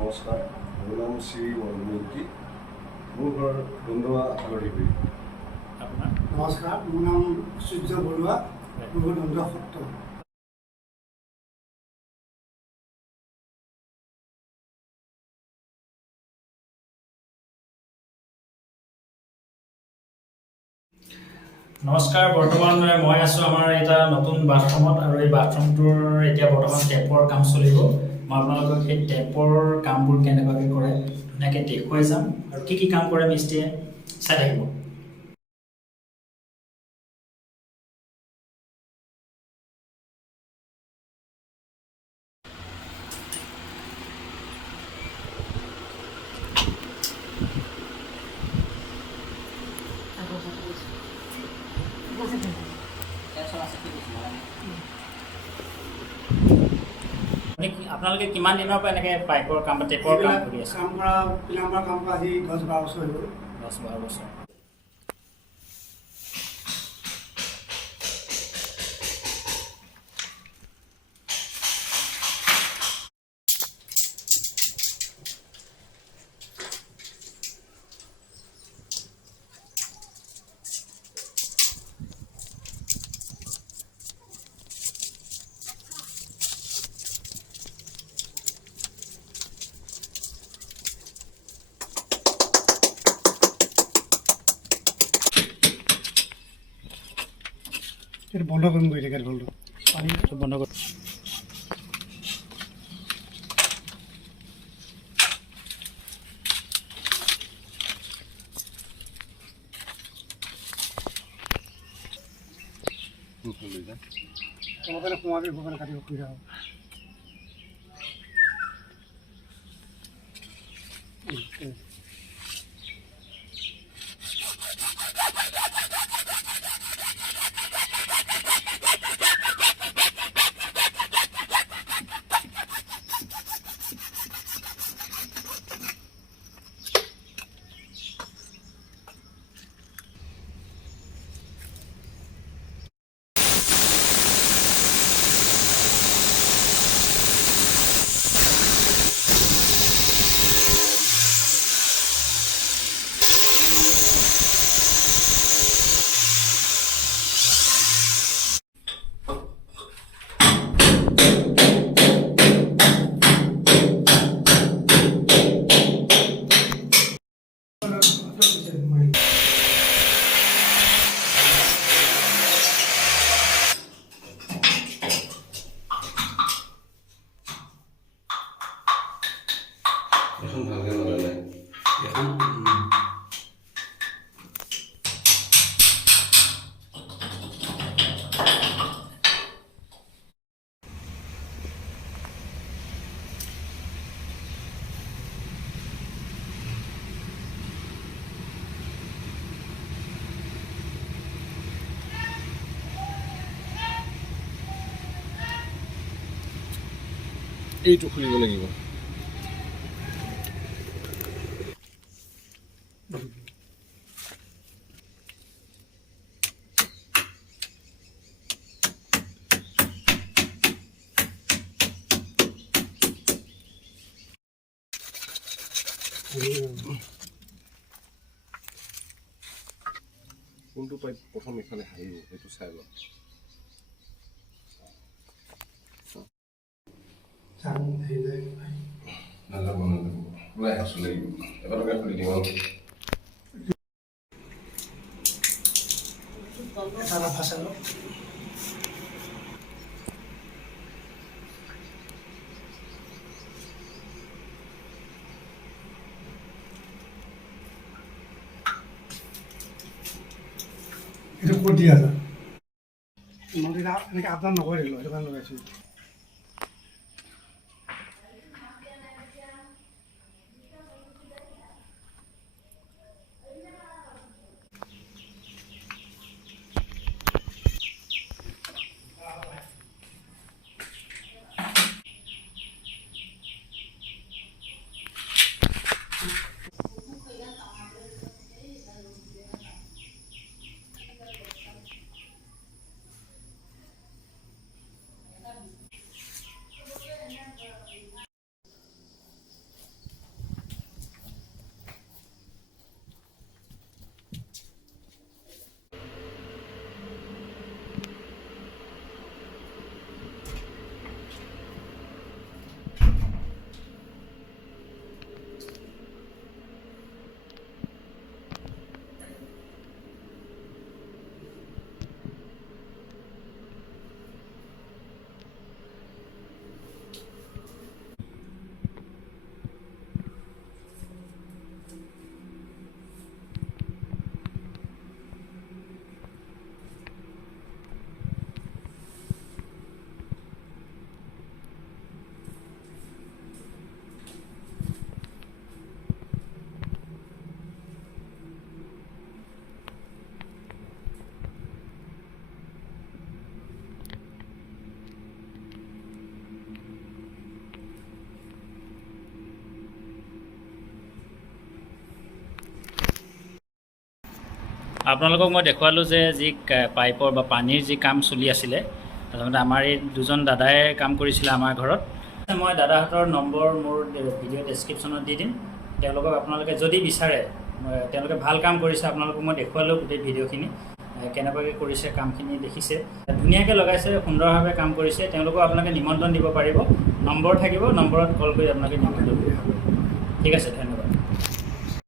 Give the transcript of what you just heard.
নমস্কাৰ, মোৰ নাম শ্ৰী ৱৰমূৰ্তি, মোৰ ঘৰ বৰুৱা হালধিগুৰি। আপোনাৰ নমস্কাৰ, মোৰ নাম সূৰ্য বৰুৱা, মোৰ ঘৰ সত্ৰ। নমস্কাৰ, বৰ্তমান মই আছোঁ আমাৰ এটা নতুন বাথৰুমত আৰু এই বাথৰুমটোৰ এতিয়া বৰ্তমান টেপৰ কাম চলিব। মই আপোনালোকক সেই টেপৰ কামবোৰ কেনেকুৱাকৈ কৰে ধুনীয়াকৈ দেখুৱাই যাম আৰু কি কাম কৰে মিস্ত্ৰীয়ে চাই থাকিব। আপোনালোকে কিমান দিনৰ পৰা এনেকৈ পাইপৰ কাম বা টেপৰ কাম কৰি আছে? কাম কৰা প্লাম্বাৰ কাম কৰা আজি 10-12 বছৰ হৈ গ'ল। 10-12 বছৰ। এইটো বন্ধ কৰিম বুলি থাকে বন্ধ বন্ধ কৰি সোমাবি কাটিব সুবিধা হ'ব। এখন ভালকৈ লগালে এখন এইটো খুলিব লাগিব। কোনটো পাইপ প্ৰথম ইফালে হাৰিব সেইটো চাই লওঁ। নাযাব ওলাই আছো লাগিব এবাৰকে খুলি দিম আৰু এইটো ক'ত দিয়া যায় এনেকৈ আপডাউন নকৰিলোঁ, সেইটো কাৰণে লগাইছোঁ। আপোনালোকক মই দেখুৱালোঁ যে যি পাইপৰ বা পানীৰ যি কাম চলি আছিলে প্ৰথমতে আমাৰ এই দুজন দাদাই কাম কৰিছিলে আমাৰ ঘৰত মই দাদাহঁতৰ নম্বৰ মোৰ ভিডিঅ' ডেছক্ৰিপশ্যনত দি দিম তেওঁলোকক আপোনালোকে যদি বিচাৰে তেওঁলোকে ভাল কাম কৰিছে আপোনালোকক মই দেখুৱালোঁ গোটেই ভিডিঅ'খিনি কেনেকুৱাকৈ কৰিছে কামখিনি দেখিছে ধুনীয়াকৈ লগাইছে সুন্দৰভাৱে কাম কৰিছে তেওঁলোকক আপোনালোকে নিমন্ত্ৰণ দিব পাৰিব নম্বৰ থাকিব নম্বৰত কল কৰি আপোনালোকে নিমন্ত্ৰণ দিব ঠিক আছে ধন্যবাদ